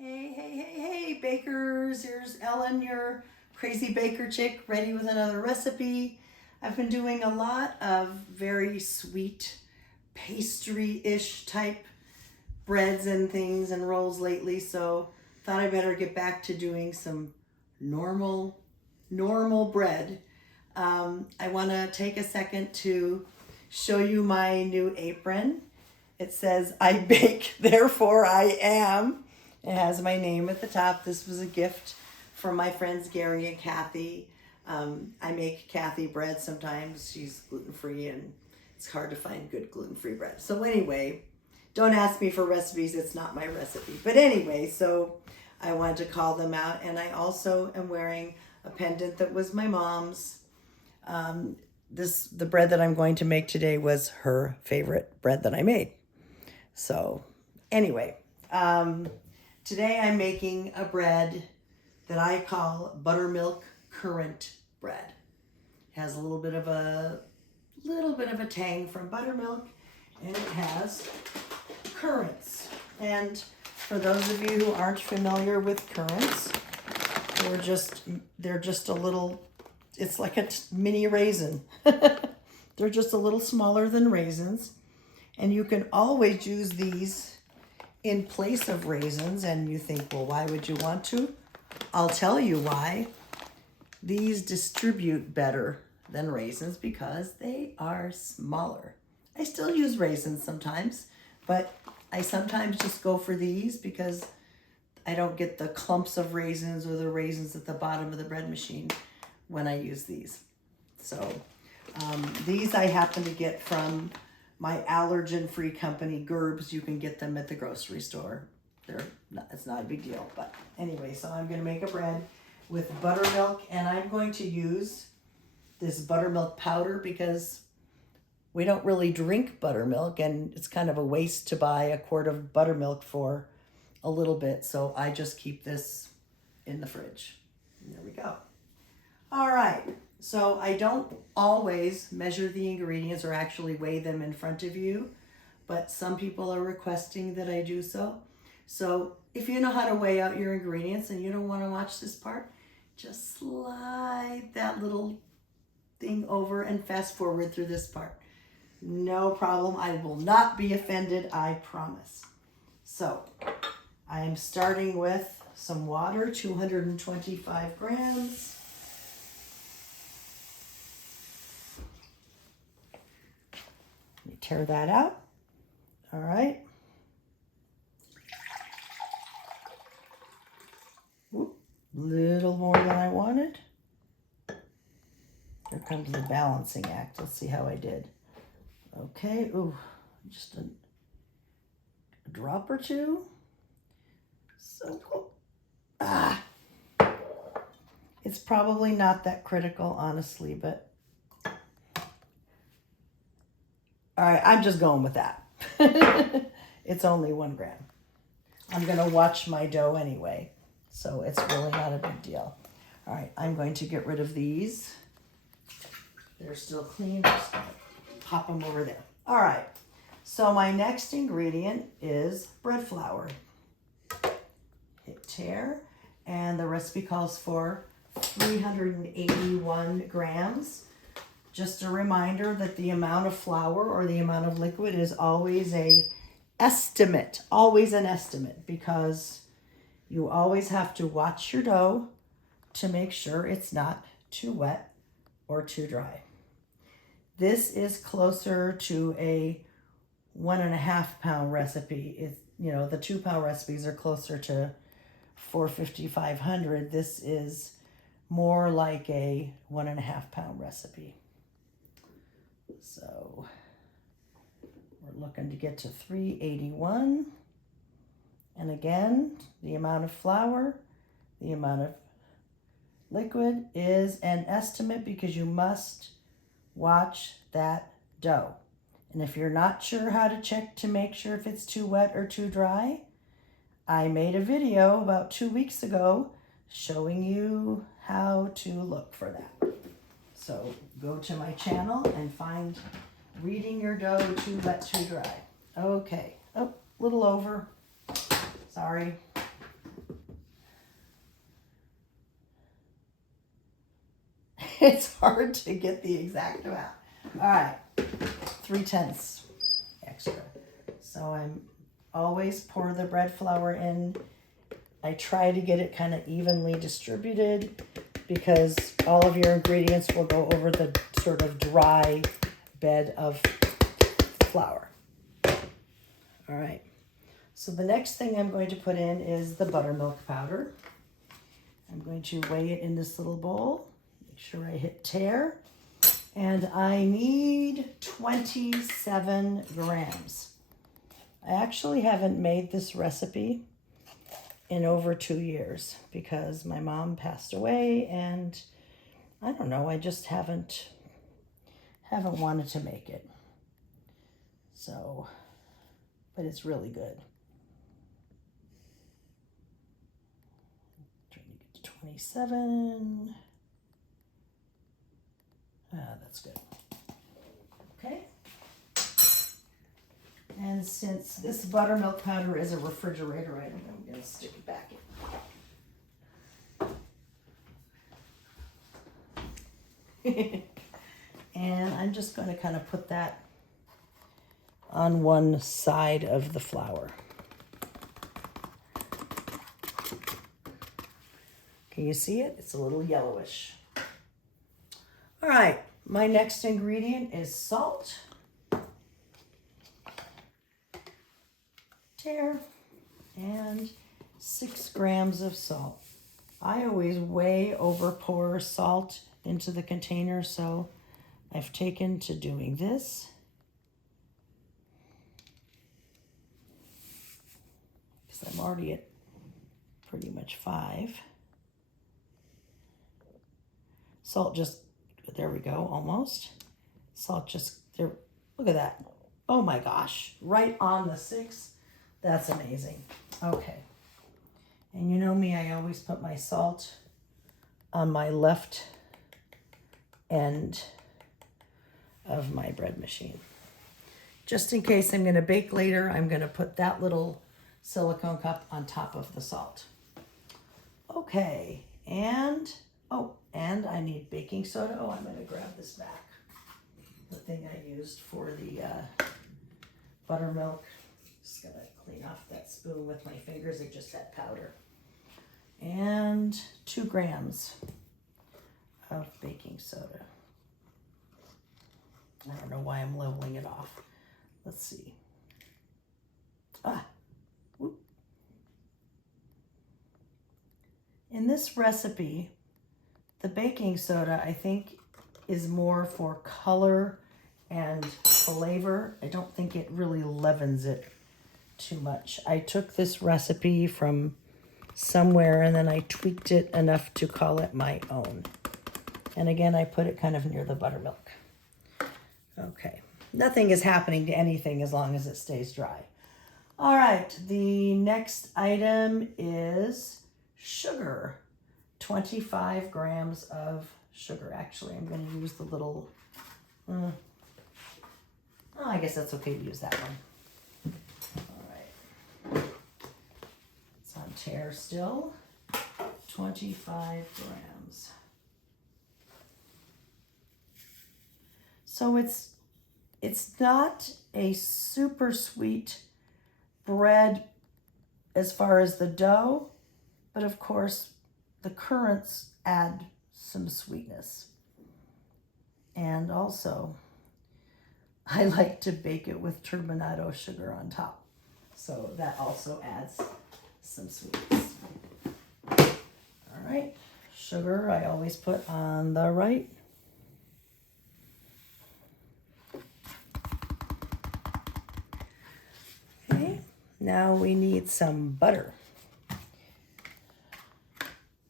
Hey, bakers. Here's Ellen, your crazy baker chick, ready with another recipe. I've been doing a lot of very sweet pastry-ish type breads and things and rolls lately, so thought I better get back to doing some normal bread. I want to take a second to show you my new apron. It says, "I bake, therefore I am." It has my name at the top. This was a gift from my friends Gary and Kathy. I make Kathy bread sometimes. She's gluten-free and it's hard to find good gluten-free bread. So anyway, don't ask me for recipes. It's not my recipe. But anyway, so I wanted to call them out. And I also am wearing a pendant that was my mom's. The bread that I'm going to make today was her favorite bread that I made. So anyway, today I'm making a bread that I call Buttermilk Currant Bread. It has a little bit of a tang from buttermilk, and it has currants. And for those of you who aren't familiar with currants, they're just a little, it's like a mini raisin. They're just a little smaller than raisins, and you can always use these in place of raisins. And you think, well, why would you want to? I'll tell you why. These distribute better than raisins because they are smaller. I still use raisins sometimes, but I sometimes just go for these because I don't get the clumps of raisins or the raisins at the bottom of the bread machine when I use these. So these I happen to get from my allergen-free company, Gerbs. You can get them at the grocery store. It's not a big deal. But anyway, so I'm going to make a bread with buttermilk, and I'm going to use this buttermilk powder because we don't really drink buttermilk, and it's kind of a waste to buy a quart of buttermilk for a little bit. So I just keep this in the fridge. And there we go. All right. So I don't always measure the ingredients or actually weigh them in front of you, but some people are requesting that I do so. So if you know how to weigh out your ingredients and you don't want to watch this part, just slide that little thing over and fast forward through this part. No problem. I will not be offended, I promise. So I am starting with some water, 225 grams. Tear that out. All right. Whoop, little more than I wanted. Here comes the balancing act. Let's see how I did. Okay. Ooh, just a drop or two. So cool. It's probably not that critical, honestly, but all right, I'm just going with that. It's only 1 gram. I'm going to watch my dough anyway, so it's really not a big deal. All right, I'm going to get rid of these. They're still clean. Just gonna pop them over there. All right, so my next ingredient is bread flour. Hit tear, and the recipe calls for 381 grams. Just a reminder that the amount of flour or the amount of liquid is always an estimate, because you always have to watch your dough to make sure it's not too wet or too dry. This is closer to a 1.5 pound recipe. The 2 pound recipes are closer to 450, 500. This is more like a 1.5 pound recipe. So we're looking to get to 381. And again, the amount of flour, the amount of liquid is an estimate because you must watch that dough. And if you're not sure how to check to make sure if it's too wet or too dry, I made a video about 2 weeks ago showing you how to look for that. So go to my channel and find reading your dough too wet, too dry. Okay. Oh, little over. Sorry. It's hard to get the exact amount. All right, 3/10 extra. So I'm always pour the bread flour in. I try to get it kind of evenly distributed because all of your ingredients will go over the sort of dry bed of flour. All right. So the next thing I'm going to put in is the buttermilk powder. I'm going to weigh it in this little bowl. Make sure I hit tare. And I need 27 grams. I actually haven't made this recipe in over 2 years because my mom passed away and I don't know, I just haven't wanted to make it. So, but it's really good. Trying to get to 27. That's good. Okay. And since this buttermilk powder is a refrigerator item, I'm going to stick it back in. And I'm just going to kind of put that on one side of the flour. Can you see it? It's a little yellowish. All right, my next ingredient is salt. Tare, and 6 grams of salt. I always way over pour salt into the container, so I've taken to doing this. Because I'm already at pretty much 5. Salt just, there we go, almost. Salt just, there, look at that. Oh my gosh, right on the 6. That's amazing. Okay. And you know me, I always put my salt on my left end of my bread machine. Just in case I'm going to bake later, I'm going to put that little silicone cup on top of the salt. Okay. And, oh, and I need baking soda. Oh, I'm going to grab this back. The thing I used for the buttermilk. Just gotta clean off that spoon with my fingers. It just had powder. And 2 grams of baking soda. I don't know why I'm leveling it off. Let's see. Whoop. In this recipe, the baking soda, I think, is more for color and flavor. I don't think it really leavens it too much. I took this recipe from somewhere and then I tweaked it enough to call it my own. And again, I put it kind of near the buttermilk. Okay. Nothing is happening to anything as long as it stays dry. All right. The next item is sugar. 25 grams of sugar. Actually, I'm going to use the little... oh, I guess that's okay to use that one. It's on tare still. 25 grams. So it's not a super sweet bread as far as the dough, but of course the currants add some sweetness. And also I like to bake it with turbinado sugar on top. So that also adds some sweetness. All right, sugar I always put on the right. Okay, now we need some butter.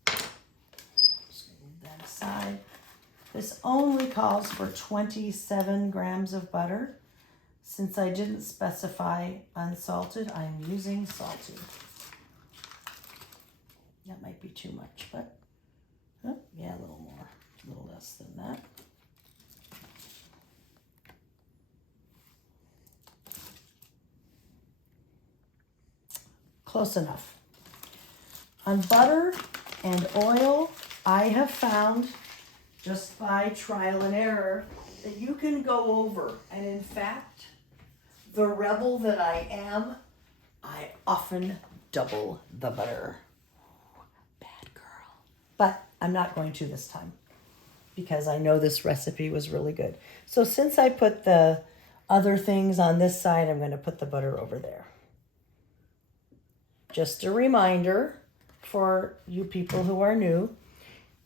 Just move that aside. This only calls for 27 grams of butter. Since I didn't specify unsalted, I'm using salted. That might be too much, but yeah, a little more, a little less than that. Close enough. On butter and oil, I have found just by trial and error that you can go over. And in fact, the rebel that I am, I often double the butter. Bad girl. But I'm not going to this time because I know this recipe was really good. So since I put the other things on this side, I'm going to put the butter over there. Just a reminder for you people who are new,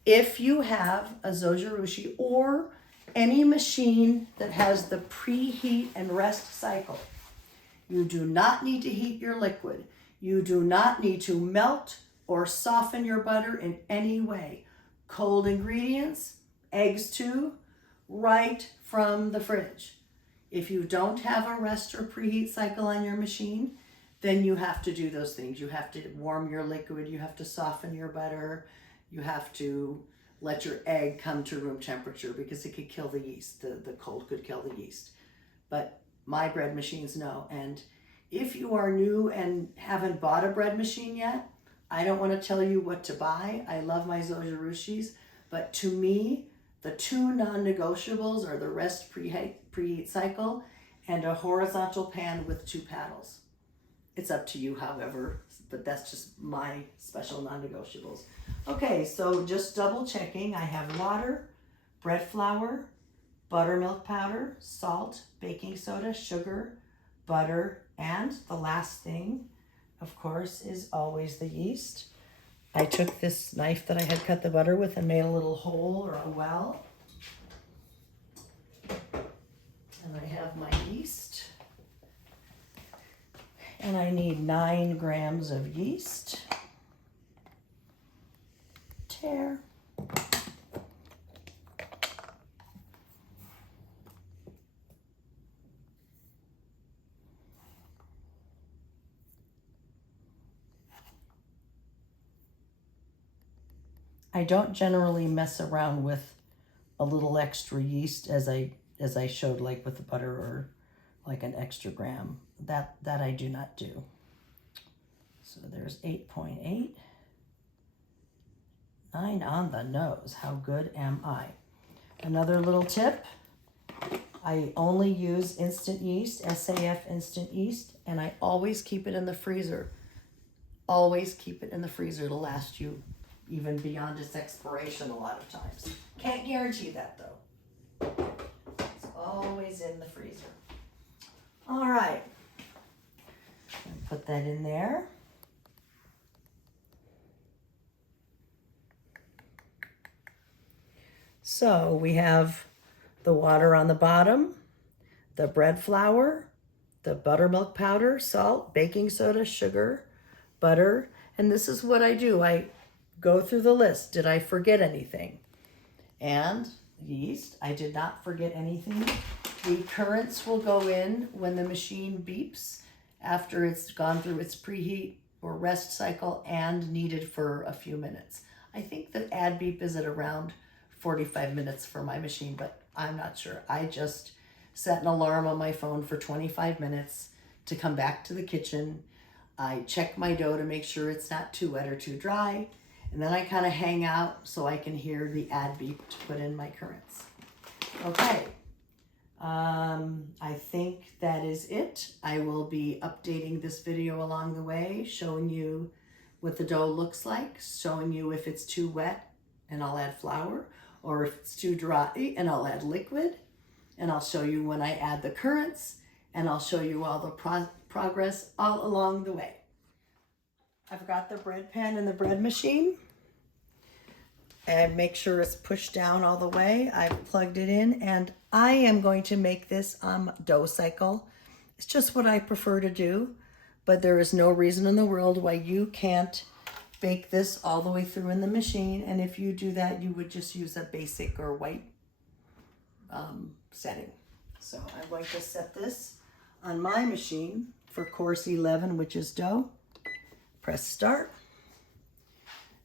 if you have a zojirushi or any machine that has the preheat and rest cycle, you do not need to heat your liquid. You do not need to melt or soften your butter in any way. Cold ingredients, eggs too, right from the fridge. If you don't have a rest or preheat cycle on your machine, then you have to do those things. You have to warm your liquid, you have to soften your butter, you have to let your egg come to room temperature because it could kill the yeast. The cold could kill the yeast. But my bread machines know. And if you are new and haven't bought a bread machine yet, I don't want to tell you what to buy. I love my zojirushis, but to me, the two non-negotiables are the rest preheat cycle and a horizontal pan with 2 paddles. It's up to you, however, but that's just my special non-negotiables. Okay, so just double checking. I have water, bread flour, buttermilk powder, salt, baking soda, sugar, butter, and the last thing, of course, is always the yeast. I took this knife that I had cut the butter with and made a little hole or a well. And I have my yeast. And I need 9 grams of yeast. Tear. I don't generally mess around with a little extra yeast as I showed, like with the butter, or like an extra gram. That I do not do. So there's 8.8. 9 on the nose. How good am I? Another little tip. I only use instant yeast, SAF instant yeast, and I always keep it in the freezer. Always keep it in the freezer to last you even beyond its expiration a lot of times. Can't guarantee that though. It's always in the freezer. All right. Put that in there. So we have the water on the bottom, the bread flour, the buttermilk powder, salt, baking soda, sugar, butter, and this is what I do. I go through the list. Did I forget anything? And yeast, I did not forget anything. The currants will go in when the machine beeps after it's gone through its preheat or rest cycle and needed for a few minutes. I think the add beep is at around 45 minutes for my machine, but I'm not sure. I just set an alarm on my phone for 25 minutes to come back to the kitchen. I check my dough to make sure it's not too wet or too dry. And then I kind of hang out so I can hear the add beep to put in my currants. Okay. I think that is it. I will be updating this video along the way, showing you what the dough looks like, showing you if it's too wet and I'll add flour, or if it's too dry and I'll add liquid, and I'll show you when I add the currants, and I'll show you all the progress all along the way. I've got the bread pan and the bread machine, and make sure it's pushed down all the way. I've plugged it in, and I am going to make this dough cycle. It's just what I prefer to do, but there is no reason in the world why you can't bake this all the way through in the machine. And if you do that, you would just use a basic or white setting. So I'm going to set this on my machine for course 11, which is dough. Press start.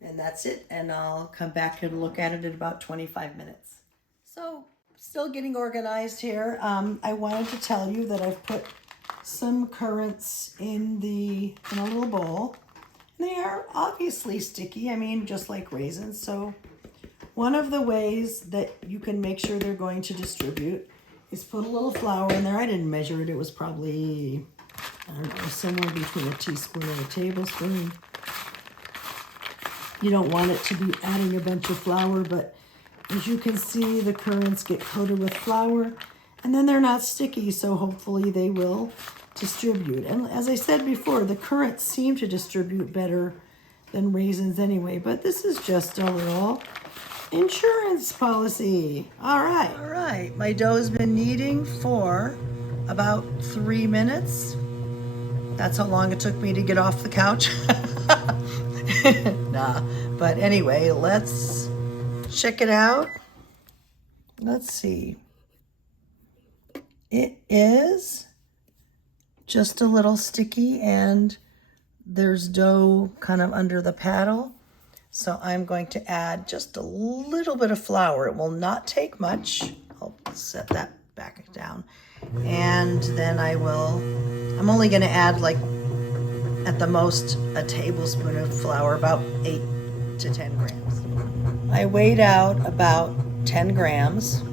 And that's it, and I'll come back and look at it in about 25 minutes. So, still getting organized here. I wanted to tell you that I've put some currants in a little bowl. They are obviously sticky, I mean, just like raisins. So, One of the ways that you can make sure they're going to distribute is put a little flour in there. I didn't measure it. It was probably, I don't know, somewhere between a teaspoon and a tablespoon. You don't want it to be adding a bunch of flour, but as you can see, the currants get coated with flour, and then they're not sticky, so hopefully they will distribute. And as I said before, the currants seem to distribute better than raisins anyway, but this is just a little insurance policy. All right, my dough's been kneading for about 3 minutes. That's how long it took me to get off the couch. Nah, but anyway, let's check it out. Let's see. It is just a little sticky, and there's dough kind of under the paddle. So I'm going to add just a little bit of flour. It will not take much. I'll set that back down. And then I'm only going to add, like, at the most a tablespoon of flour, about 8 to 10 grams. I weighed out about 10 grams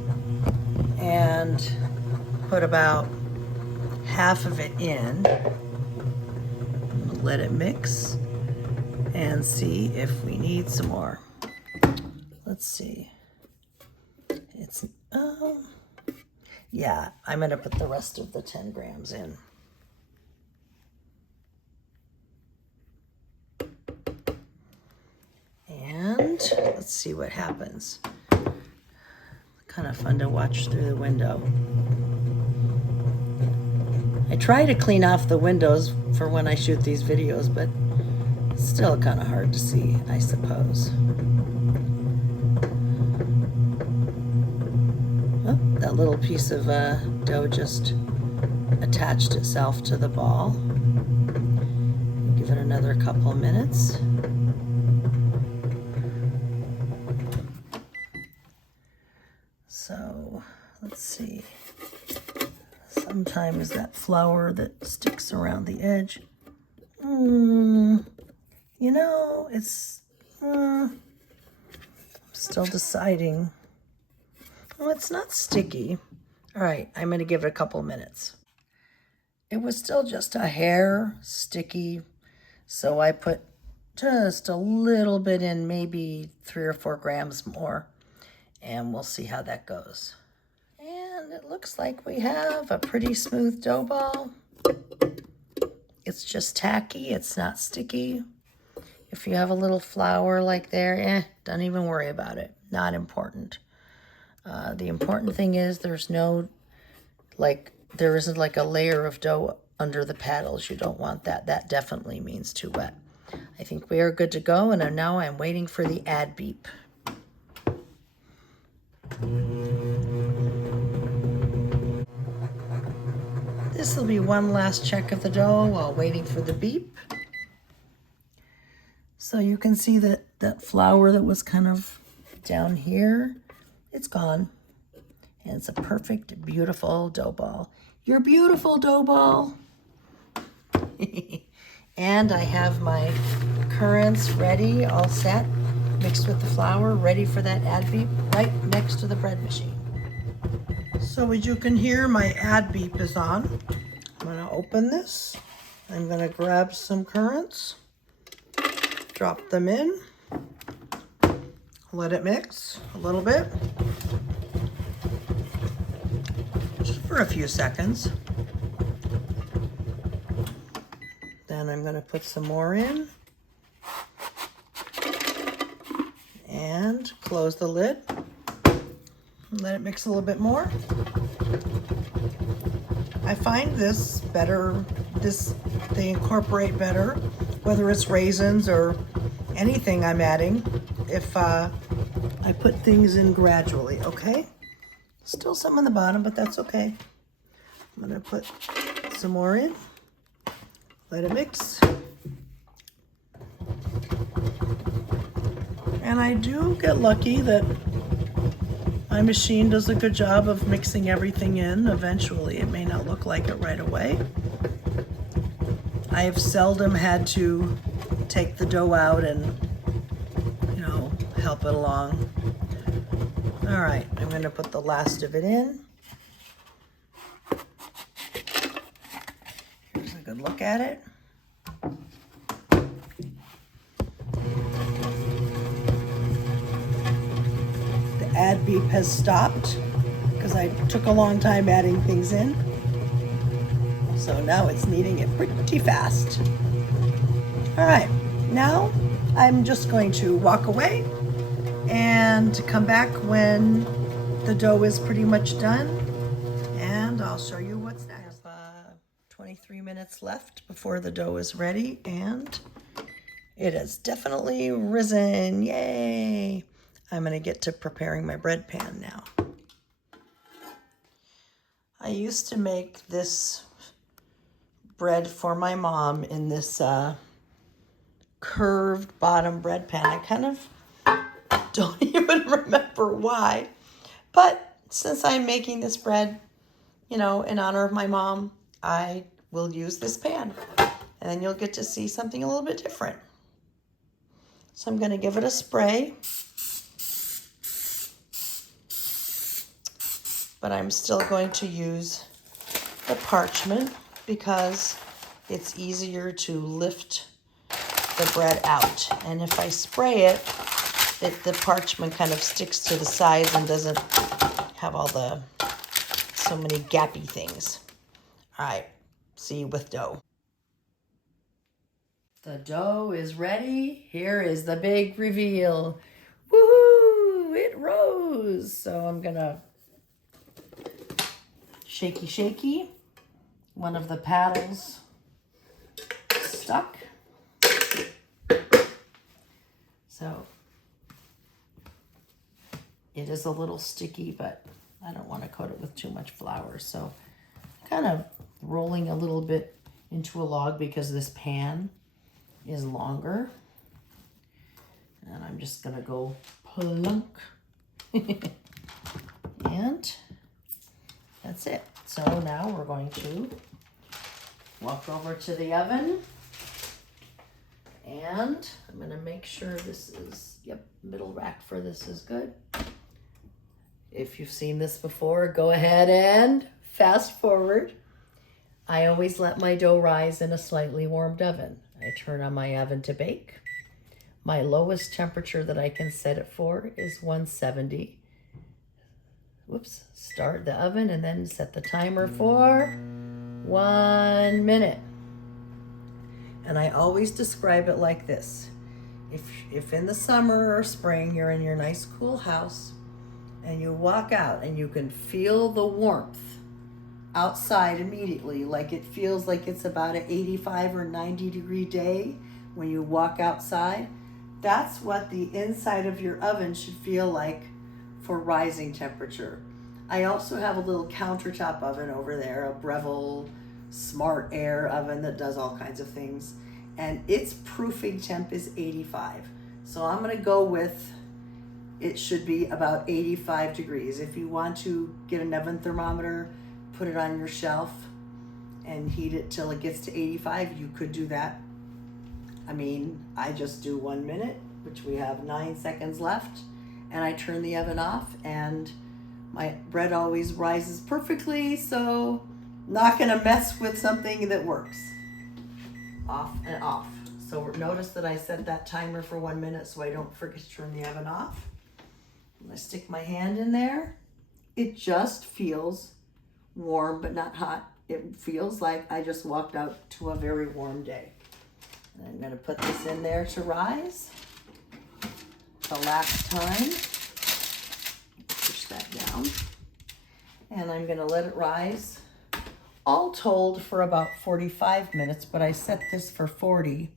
and put about half of it in. Let it mix and see if we need some more. Let's see. Yeah, I'm gonna put the rest of the 10 grams in. And let's see what happens. Kind of fun to watch through the window. I try to clean off the windows for when I shoot these videos, but it's still kind of hard to see, I suppose. Oh, that little piece of dough just attached itself to the ball. Give it another couple of minutes. So let's see. Sometimes that flour that sticks around the edge, you know, it's I'm still deciding. Oh, it's not sticky. All right, I'm going to give it a couple minutes. It was still just a hair sticky, so I put just a little bit in, maybe 3 or 4 grams more, and we'll see how that goes. And it looks like we have a pretty smooth dough ball. It's just tacky, it's not sticky. If you have a little flour like there, don't even worry about it. Not important. The important thing is there isn't like a layer of dough under the paddles. You don't want that. That definitely means too wet. I think we are good to go, and now I'm waiting for the ad beep. This will be one last check of the dough while waiting for the beep. So you can see that flour that was kind of down here, it's gone. And it's a perfect, beautiful dough ball. Your beautiful dough ball. And I have my currants ready, all set, mixed with the flour, ready for that ad beep right next to the bread machine. So as you can hear, my ad beep is on. I'm gonna open this. I'm gonna grab some currants, drop them in, let it mix a little bit, just for a few seconds. Then I'm gonna put some more in and close the lid. Let it mix a little bit more. I find this better, they incorporate better, whether it's raisins or anything I'm adding, if I put things in gradually, okay? Still some on the bottom, but that's okay. I'm gonna put some more in, let it mix. And I do get lucky that my machine does a good job of mixing everything in eventually. It may not look like it right away. I have seldom had to take the dough out and, help it along. All right, I'm gonna put the last of it in. Here's a good look at it. The add beep has stopped because I took a long time adding things in. So now it's kneading it pretty fast. All right, now I'm just going to walk away and come back when the dough is pretty much done, and I'll show you what's next. 23 minutes left before the dough is ready, and it has definitely risen. Yay! I'm gonna get to preparing my bread pan now. I used to make this bread for my mom in this curved bottom bread pan. I kind of don't even remember why, but since I'm making this bread, you know, in honor of my mom, I will use this pan, and then you'll get to see something a little bit different. So I'm going to give it a spray, but I'm still going to use the parchment because it's easier to lift the bread out. And if I spray it, the parchment kind of sticks to the sides and doesn't have all the so many gappy things. All right, see you with dough. The dough is ready. Here is the big reveal. Woohoo! It rose. So I'm gonna shaky shaky. One of the paddles stuck. So it is a little sticky, but I don't want to coat it with too much flour. So kind of rolling a little bit into a log because this pan is longer. And I'm just gonna go plunk. And that's it. So now we're going to walk over to the oven. And I'm gonna make sure this is, yep, middle rack for this is good. If you've seen this before, go ahead and fast forward. I always let my dough rise in a slightly warmed oven. I turn on my oven to bake. My lowest temperature that I can set it for is 170. Whoops, start the oven and then set the timer for 1 minute. And I always describe it like this. If in the summer or spring you're in your nice cool house and you walk out and you can feel the warmth outside immediately, like it feels like it's about an 85 or 90 degree day when you walk outside, that's what the inside of your oven should feel like for rising temperature. I also have a little countertop oven over there, a Breville Smart Air oven that does all kinds of things, and its proofing temp is 85. So I'm gonna go with, it should be about 85 degrees. If you want to get an oven thermometer, put it on your shelf and heat it till it gets to 85, you could do that. I mean, I just do 1 minute, which we have 9 seconds left, and I turn the oven off, and my bread always rises perfectly, so not gonna mess with something that works. Off and off. So notice that I set that timer for 1 minute so I don't forget to turn the oven off. I'm gonna stick my hand in there. It just feels warm but not hot. It feels like I just walked out to a very warm day. And I'm gonna put this in there to rise. The last time. Push that down. And I'm gonna let it rise, all told, for about 45 minutes, but I set this for 40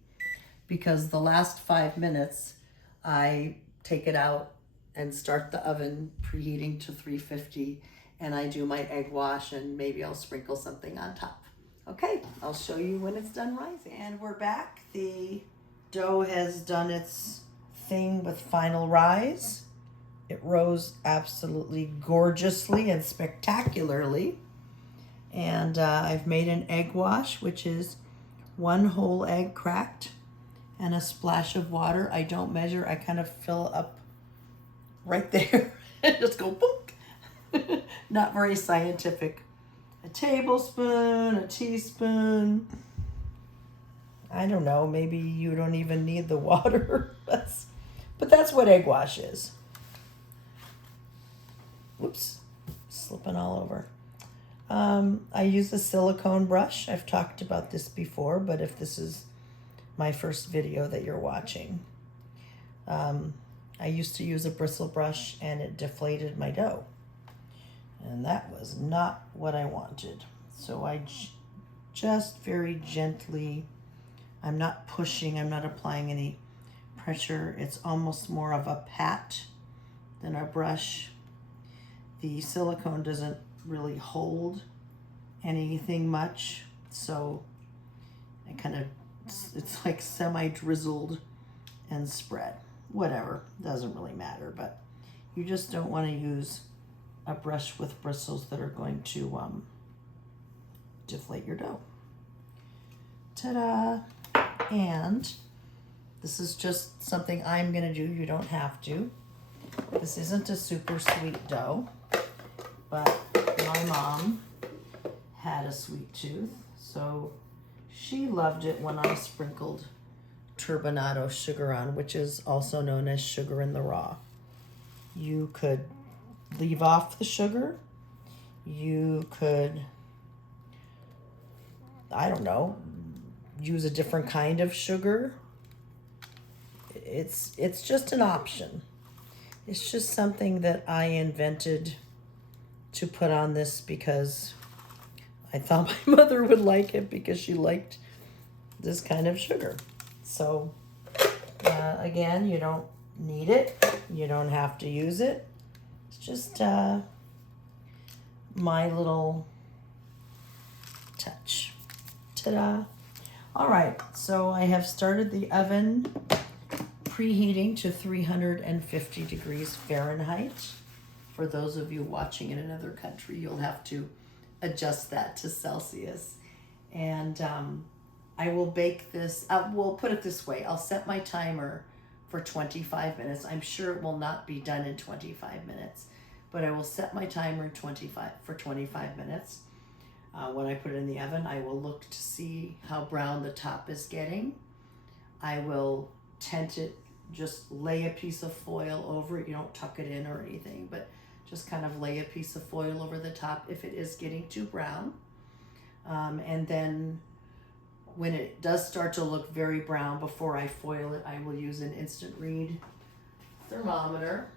because the last 5 minutes I take it out and start the oven preheating to 350, and I do my egg wash, and maybe I'll sprinkle something on top. Okay, I'll show you when it's done rising. And we're back. The dough has done its thing with final rise. It rose absolutely gorgeously and spectacularly. And I've made an egg wash, which is 1 whole egg cracked and a splash of water. I don't measure, I kind of fill up right there Just go boom. Not very scientific. A tablespoon, a teaspoon. I don't know, maybe you don't even need the water. But that's what egg wash is. Whoops, slipping all over. I use a silicone brush. I've talked about this before, but if this is my first video that you're watching, I used to use a bristle brush and it deflated my dough. And that was not what I wanted. So I just very gently, I'm not pushing, I'm not applying any pressure. It's almost more of a pat than a brush. The silicone doesn't really hold anything much, so I kind of, it's like semi-drizzled and spread. Whatever, doesn't really matter, but you just don't want to use a brush with bristles that are going to deflate your dough. Ta-da! And this is just something I'm going to do. You don't have to. This isn't a super sweet dough, but my mom had a sweet tooth, so she loved it when I sprinkled turbinado sugar on, which is also known as sugar in the raw. You could leave off the sugar. You could, I don't know, use a different kind of sugar. It's just an option. It's just something that I invented to put on this because I thought my mother would like it because she liked this kind of sugar. So again, you don't need it. You don't have to use it. It's just my little touch. Ta-da. All right, so I have started the oven preheating to 350 degrees Fahrenheit. For those of you watching in another country, you'll have to adjust that to Celsius. And I will bake this, we'll put it this way, I'll set my timer for 25 minutes. I'm sure it will not be done in 25 minutes, but I will set my timer for 25 minutes. When I put it in the oven, I will look to see how brown the top is getting. I will tent it, just lay a piece of foil over it. You don't tuck it in or anything, but just kind of lay a piece of foil over the top if it is getting too brown. And then when it does start to look very brown, before I foil it, I will use an instant read thermometer.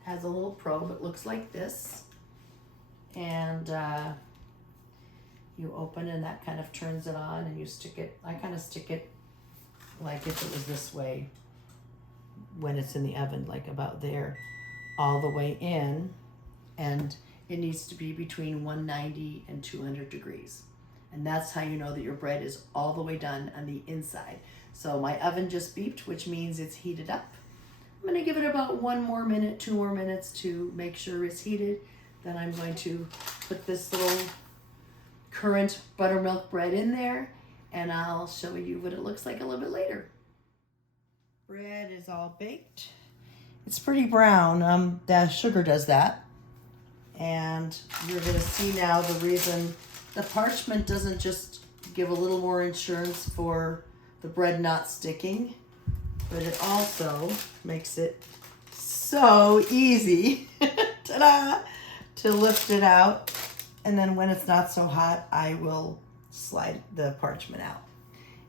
It has a little probe. It looks like this. And you open and that kind of turns it on and you stick it. I kind of stick it like if it was this way when it's in the oven, like about there, all the way in. And it needs to be between 190 and 200 degrees. And that's how you know that your bread is all the way done on the inside. So my oven just beeped, which means it's heated up. I'm going to give it about 1 more minute, 2 more minutes to make sure it's heated. Then I'm going to put this little currant buttermilk bread in there, and I'll show you what it looks like a little bit later. Bread is all baked. It's pretty brown. The sugar does that. And you're going to see now the reason the parchment doesn't just give a little more insurance for the bread not sticking, but it also makes it so easy ta-da, to lift it out. And then when it's not so hot, I will slide the parchment out.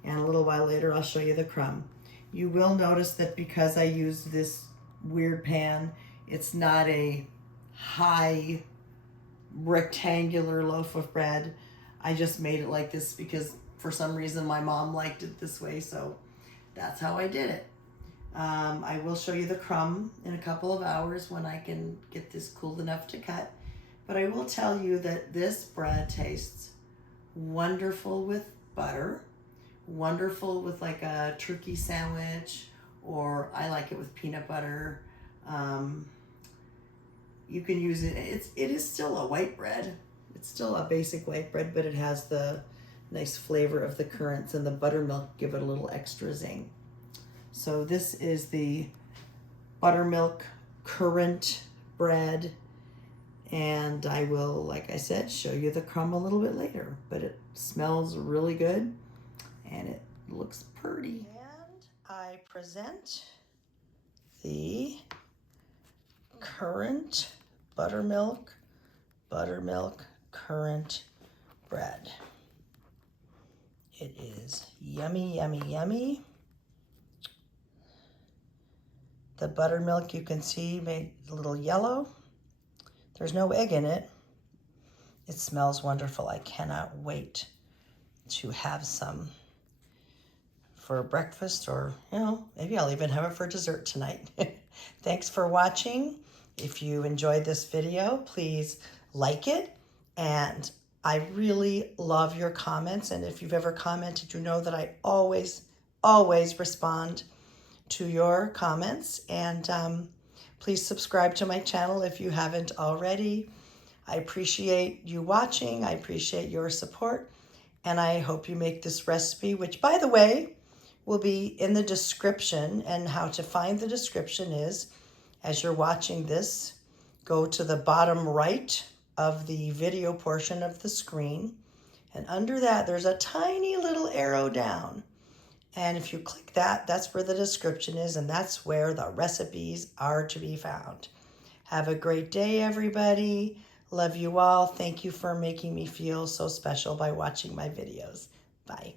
And a little while later, I'll show you the crumb. You will notice that because I use this weird pan, it's not a high rectangular loaf of bread. I just made it like this because for some reason my mom liked it this way, so that's how I did it. I will show you the crumb in a couple of hours when I can get this cooled enough to cut. But I will tell you that this bread tastes wonderful with butter, wonderful with like a turkey sandwich, or I like it with peanut butter. You can use it. It is still a white bread. It's still a basic white bread, but it has the nice flavor of the currants, and the buttermilk give it a little extra zing. So this is the Buttermilk Currant bread. And I will, like I said, show you the crumb a little bit later. But it smells really good and it looks pretty. And I present the Currant Buttermilk Currant Bread. It is yummy, yummy, yummy. The buttermilk, you can see, made a little yellow. There's no egg in it. It smells wonderful. I cannot wait to have some for breakfast, or, you know, maybe I'll even have it for dessert tonight. Thanks for watching. If you enjoyed this video, please like it. And I really love your comments. And if you've ever commented, you know that I always respond to your comments. And please subscribe to my channel if you haven't already. I appreciate you watching. I appreciate your support. And I hope you make this recipe, which, by the way, will be in the description. And how to find the description is, as you're watching this, go to the bottom right of the video portion of the screen. And under that, there's a tiny little arrow down. And if you click that, that's where the description is, and that's where the recipes are to be found. Have a great day, everybody. Love you all. Thank you for making me feel so special by watching my videos. Bye.